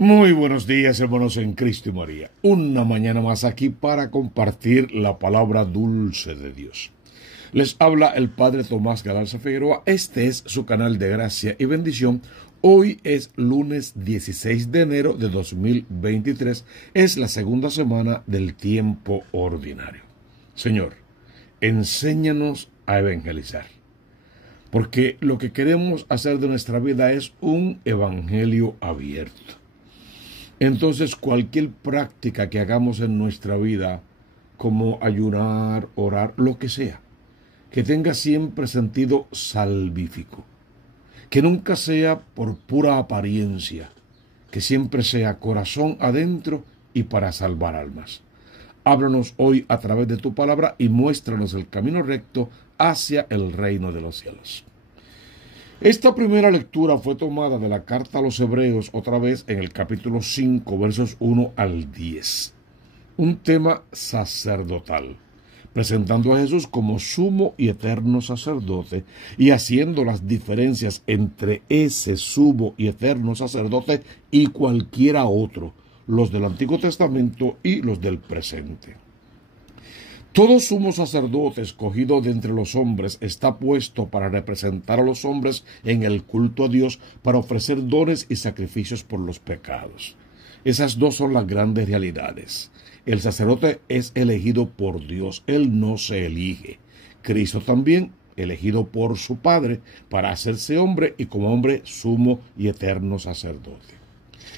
Muy buenos días, hermanos en Cristo y María. Una mañana más aquí para compartir la palabra dulce de Dios. Les habla el Padre Tomás Galarza Figueroa. Este es su canal de gracia y bendición. Hoy es lunes 16 de enero de 2023. Es la segunda semana del tiempo ordinario. Señor, enséñanos a evangelizar. Porque lo que queremos hacer de nuestra vida es un evangelio abierto. Entonces, cualquier práctica que hagamos en nuestra vida, como ayunar, orar, lo que sea, que tenga siempre sentido salvífico, que nunca sea por pura apariencia, que siempre sea corazón adentro y para salvar almas. Háblanos hoy a través de tu palabra y muéstranos el camino recto hacia el reino de los cielos. Esta primera lectura fue tomada de la carta a los Hebreos, otra vez en el capítulo 5, versos 1 al 10. Un tema sacerdotal, presentando a Jesús como sumo y eterno sacerdote y haciendo las diferencias entre ese sumo y eterno sacerdote y cualquiera otro, los del Antiguo Testamento y los del presente. Todo sumo sacerdote escogido de entre los hombres está puesto para representar a los hombres en el culto a Dios, para ofrecer dones y sacrificios por los pecados. Esas dos son las grandes realidades. El sacerdote es elegido por Dios, él no se elige. Cristo también, elegido por su Padre para hacerse hombre y como hombre sumo y eterno sacerdote.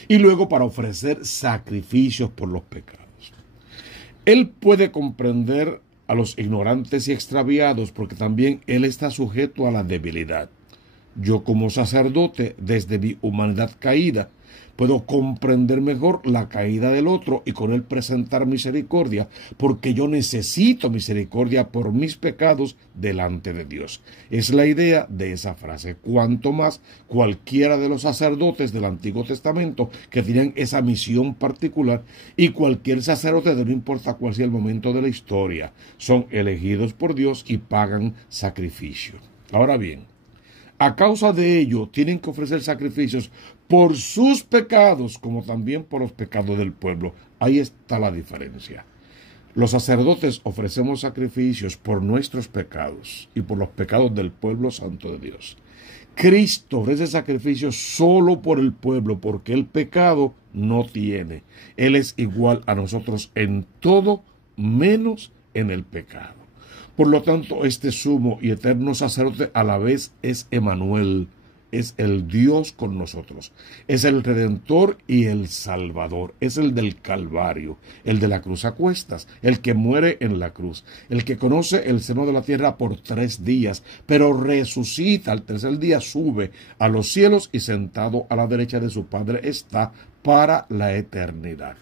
Y luego para ofrecer sacrificios por los pecados. Él puede comprender a los ignorantes y extraviados porque también él está sujeto a la debilidad. Yo como sacerdote, desde mi humanidad caída, puedo comprender mejor la caída del otro y con él presentar misericordia, porque yo necesito misericordia por mis pecados delante de Dios. Es la idea de esa frase. Cuanto más cualquiera de los sacerdotes del Antiguo Testamento que tenían esa misión particular, y cualquier sacerdote, no importa cuál sea el momento de la historia, son elegidos por Dios y pagan sacrificio. Ahora bien, a causa de ello, tienen que ofrecer sacrificios por sus pecados, como también por los pecados del pueblo. Ahí está la diferencia. Los sacerdotes ofrecemos sacrificios por nuestros pecados y por los pecados del pueblo santo de Dios. Cristo ofrece sacrificios solo por el pueblo, porque el pecado no tiene. Él es igual a nosotros en todo, menos en el pecado. Por lo tanto, este sumo y eterno sacerdote a la vez es Emanuel, es el Dios con nosotros, es el Redentor y el Salvador, es el del Calvario, el de la cruz a cuestas, el que muere en la cruz, el que conoce el seno de la tierra por 3 días, pero resucita al tercer día, sube a los cielos y sentado a la derecha de su Padre está para la eternidad.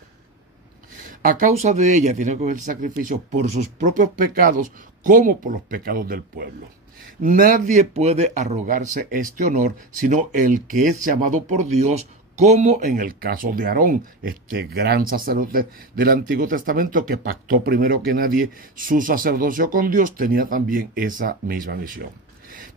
A causa de ella tiene que haber sacrificios por sus propios pecados como por los pecados del pueblo. Nadie puede arrogarse este honor sino el que es llamado por Dios, como en el caso de Aarón, este gran sacerdote del Antiguo Testamento que pactó primero que nadie su sacerdocio con Dios, tenía también esa misma misión.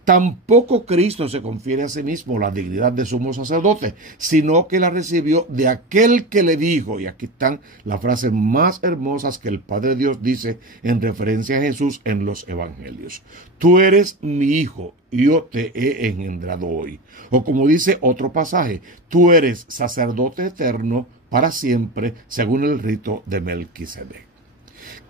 Tampoco Cristo se confiere a sí mismo la dignidad de sumo sacerdote, sino que la recibió de aquel que le dijo, y aquí están las frases más hermosas que el Padre Dios dice en referencia a Jesús en los Evangelios. Tú eres mi hijo, yo te he engendrado hoy. O como dice otro pasaje, tú eres sacerdote eterno para siempre, según el rito de Melquisedec.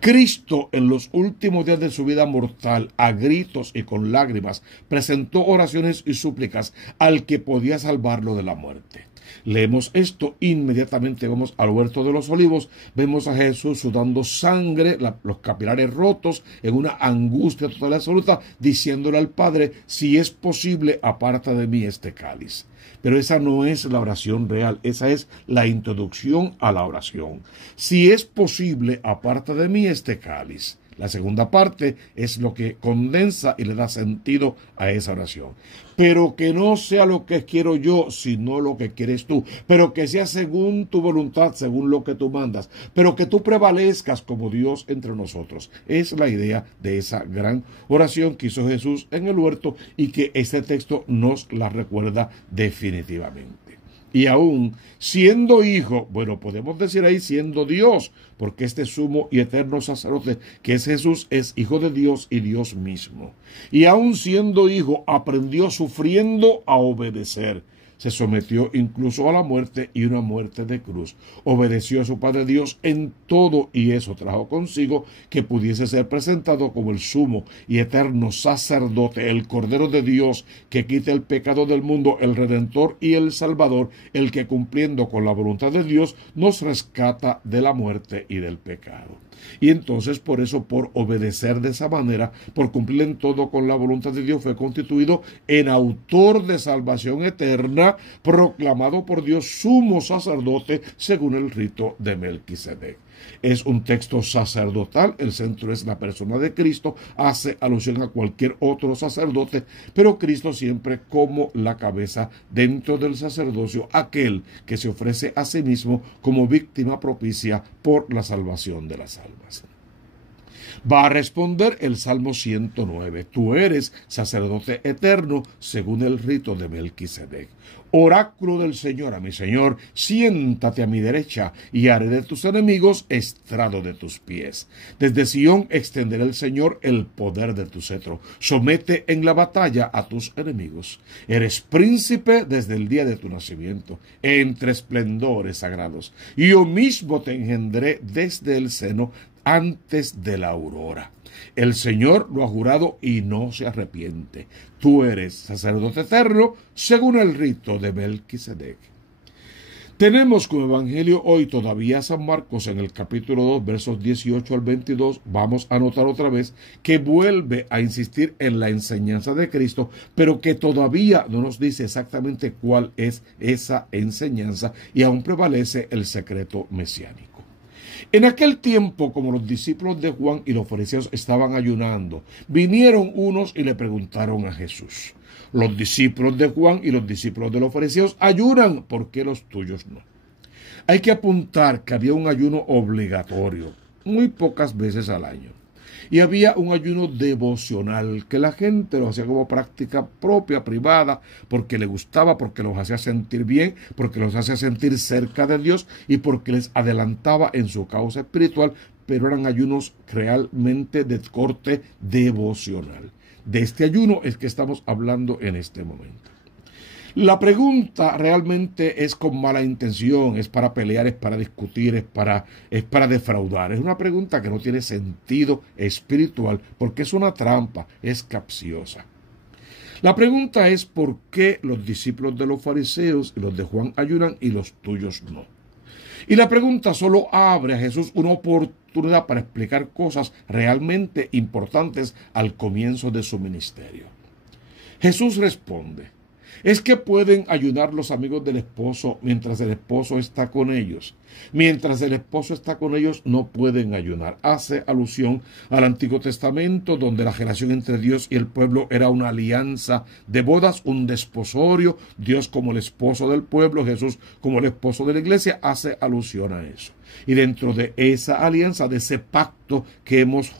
Cristo en los últimos días de su vida mortal, a gritos y con lágrimas, presentó oraciones y súplicas al que podía salvarlo de la muerte. Leemos esto, inmediatamente vamos al huerto de los olivos, vemos a Jesús sudando sangre, los capilares rotos, en una angustia total y absoluta, diciéndole al Padre, si es posible, aparta de mí este cáliz. Pero esa no es la oración real, esa es la introducción a la oración. Si es posible, aparta de mí este cáliz. La segunda parte es lo que condensa y le da sentido a esa oración. Pero que no sea lo que quiero yo, sino lo que quieres tú. Pero que sea según tu voluntad, según lo que tú mandas. Pero que tú prevalezcas como Dios entre nosotros. Es la idea de esa gran oración que hizo Jesús en el huerto y que este texto nos la recuerda definitivamente. Y aún siendo hijo, bueno, podemos decir ahí siendo Dios, porque este sumo y eterno sacerdote que es Jesús es hijo de Dios y Dios mismo. Y aún siendo hijo, aprendió sufriendo a obedecer. Se sometió incluso a la muerte y una muerte de cruz. Obedeció a su Padre Dios en todo y eso trajo consigo que pudiese ser presentado como el sumo y eterno sacerdote, el Cordero de Dios que quita el pecado del mundo, el Redentor y el Salvador, el que cumpliendo con la voluntad de Dios nos rescata de la muerte y del pecado. Y entonces por eso, por obedecer de esa manera, por cumplir en todo con la voluntad de Dios, fue constituido en autor de salvación eterna, proclamado por Dios sumo sacerdote según el rito de Melquisedec. Es un texto sacerdotal, el centro es la persona de Cristo, hace alusión a cualquier otro sacerdote, pero Cristo siempre como la cabeza dentro del sacerdocio, aquel que se ofrece a sí mismo como víctima propicia por la salvación de las almas. Va a responder el Salmo 109. Tú eres sacerdote eterno según el rito de Melquisedec. Oráculo del Señor a mi Señor, siéntate a mi derecha y haré de tus enemigos estrado de tus pies. Desde Sión extenderá el Señor el poder de tu cetro. Somete en la batalla a tus enemigos. Eres príncipe desde el día de tu nacimiento, entre esplendores sagrados. Y yo mismo te engendré desde el seno antes de la aurora. El Señor lo ha jurado y no se arrepiente. Tú eres sacerdote eterno según el rito de Melquisedec. Tenemos como evangelio hoy todavía San Marcos en el capítulo 2, versos 18 al 22. Vamos a notar otra vez que vuelve a insistir en la enseñanza de Cristo, pero que todavía no nos dice exactamente cuál es esa enseñanza y aún prevalece el secreto mesiánico. En aquel tiempo, como los discípulos de Juan y los fariseos estaban ayunando, vinieron unos y le preguntaron a Jesús: los discípulos de Juan y los discípulos de los fariseos ayunan, ¿por qué los tuyos no? Hay que apuntar que había un ayuno obligatorio, muy pocas veces al año. Y había un ayuno devocional que la gente lo hacía como práctica propia, privada, porque le gustaba, porque los hacía sentir bien, porque los hacía sentir cerca de Dios y porque les adelantaba en su causa espiritual, pero eran ayunos realmente de corte devocional. De este ayuno es que estamos hablando en este momento. La pregunta realmente es con mala intención, es para pelear, es para discutir, es para defraudar. Es una pregunta que no tiene sentido espiritual porque es una trampa, es capciosa. La pregunta es ¿por qué los discípulos de los fariseos y los de Juan ayunan y los tuyos no? Y la pregunta solo abre a Jesús una oportunidad para explicar cosas realmente importantes al comienzo de su ministerio. Jesús responde: es que pueden ayunar los amigos del esposo mientras el esposo está con ellos. Mientras el esposo está con ellos no pueden ayunar. Hace alusión al Antiguo Testamento, donde la relación entre Dios y el pueblo era una alianza de bodas, un desposorio. Dios como el esposo del pueblo, Jesús como el esposo de la iglesia, hace alusión a eso. Y dentro de esa alianza, de ese pacto que hemos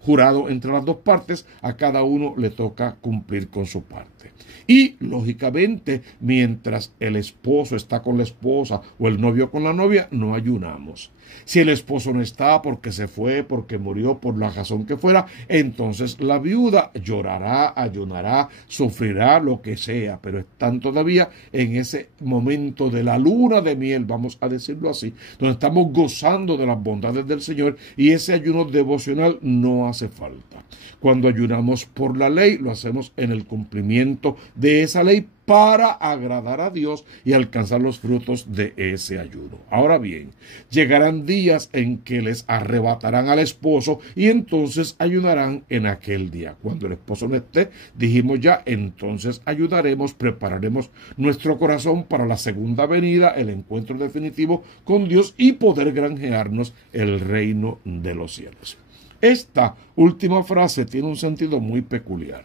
jurado entre las dos partes, a cada uno le toca cumplir con su parte. Y, lógicamente, mientras el esposo está con la esposa o el novio con la novia, no ayunamos. Si el esposo no está porque se fue, porque murió, por la razón que fuera, entonces la viuda llorará, ayunará, sufrirá lo que sea, pero están todavía en ese momento de la luna de miel, vamos a decirlo así, donde estamos gozando de las bondades del Señor y ese ayuno devocional no hace falta. Cuando ayunamos por la ley, lo hacemos en el cumplimiento de esa ley para agradar a Dios y alcanzar los frutos de ese ayuno. Ahora bien, llegarán días en que les arrebatarán al esposo y entonces ayunarán en aquel día. Cuando el esposo no esté, dijimos ya, entonces ayudaremos, prepararemos nuestro corazón para la segunda venida, el encuentro definitivo con Dios y poder granjearnos el reino de los cielos. Esta última frase tiene un sentido muy peculiar.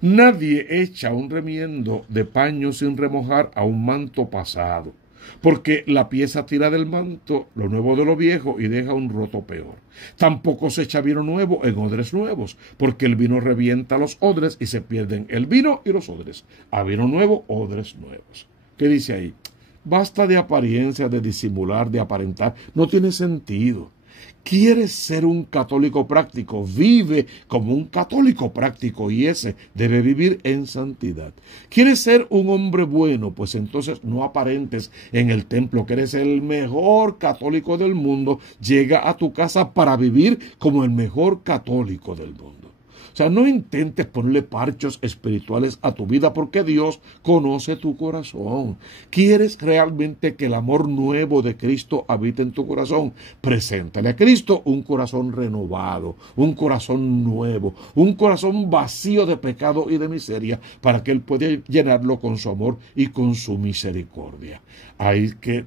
Nadie echa un remiendo de paño sin remojar a un manto pasado, porque la pieza tira del manto lo nuevo de lo viejo y deja un roto peor. Tampoco se echa vino nuevo en odres nuevos, porque el vino revienta los odres y se pierden el vino y los odres. A vino nuevo, odres nuevos. ¿Qué dice ahí? Basta de apariencia, de disimular, de aparentar. No tiene sentido. ¿Quieres ser un católico práctico? Vive como un católico práctico y ese debe vivir en santidad. ¿Quieres ser un hombre bueno? Pues entonces no aparentes en el templo que eres el mejor católico del mundo. Llega a tu casa para vivir como el mejor católico del mundo. O sea, no intentes ponerle parchos espirituales a tu vida porque Dios conoce tu corazón. ¿Quieres realmente que el amor nuevo de Cristo habite en tu corazón? Preséntale a Cristo un corazón renovado, un corazón nuevo, un corazón vacío de pecado y de miseria para que Él pueda llenarlo con su amor y con su misericordia. Hay que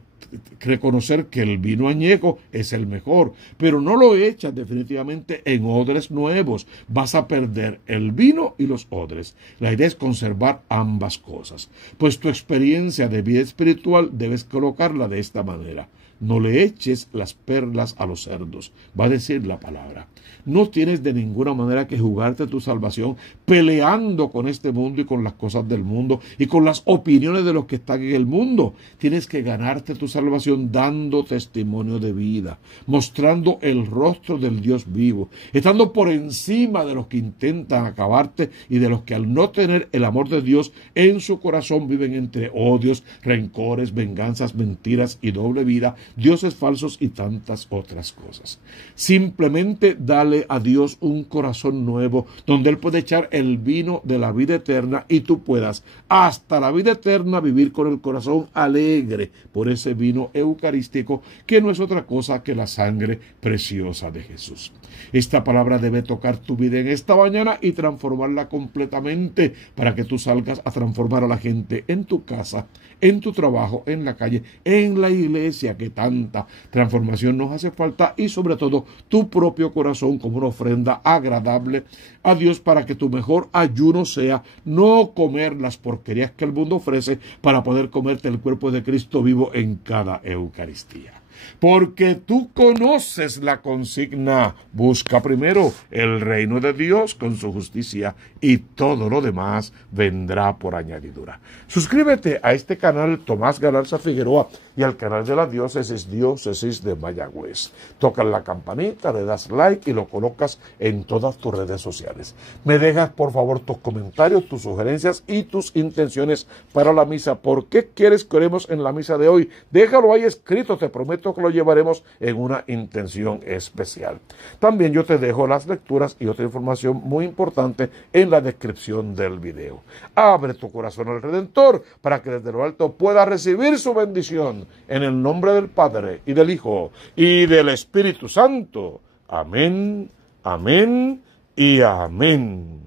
reconocer que el vino añejo es el mejor, pero no lo echas definitivamente en odres nuevos. Vas a perder el vino y los odres. La idea es conservar ambas cosas. Pues tu experiencia de vida espiritual debes colocarla de esta manera. No le eches las perlas a los cerdos, va a decir la palabra. No tienes de ninguna manera que jugarte tu salvación peleando con este mundo y con las cosas del mundo y con las opiniones de los que están en el mundo. Tienes que ganarte tu salvación dando testimonio de vida, mostrando el rostro del Dios vivo, estando por encima de los que intentan acabarte y de los que al no tener el amor de Dios en su corazón viven entre odios, rencores, venganzas, mentiras y doble vida, dioses falsos y tantas otras cosas. Simplemente dale a Dios un corazón nuevo donde Él puede echar el vino de la vida eterna y tú puedas hasta la vida eterna vivir con el corazón alegre por ese vino eucarístico que no es otra cosa que la sangre preciosa de Jesús. Esta palabra debe tocar tu vida en esta mañana y transformarla completamente para que tú salgas a transformar a la gente en tu casa, en tu trabajo, en la calle, en la iglesia, que tanta transformación nos hace falta, y sobre todo tu propio corazón como una ofrenda agradable a Dios para que tu mejor ayuno sea no comer las porquerías que el mundo ofrece para poder comerte el cuerpo de Cristo vivo en cada Eucaristía. Porque tú conoces la consigna: busca primero el reino de Dios con su justicia y todo lo demás vendrá por añadidura. Suscríbete a este canal Tomás Galarza Figueroa y al canal de la Diócesis de Mayagüez. Tocas la campanita, le das like y lo colocas en todas tus redes sociales. Me dejas por favor tus comentarios, tus sugerencias y tus intenciones para la misa. ¿Por qué quieres que oremos en la misa de hoy? Déjalo ahí escrito, te prometo que lo llevaremos en una intención especial. También yo te dejo las lecturas y otra información muy importante en la descripción del video. Abre tu corazón al Redentor para que desde lo alto pueda recibir su bendición en el nombre del Padre y del Hijo y del Espíritu Santo. Amén, amén y amén.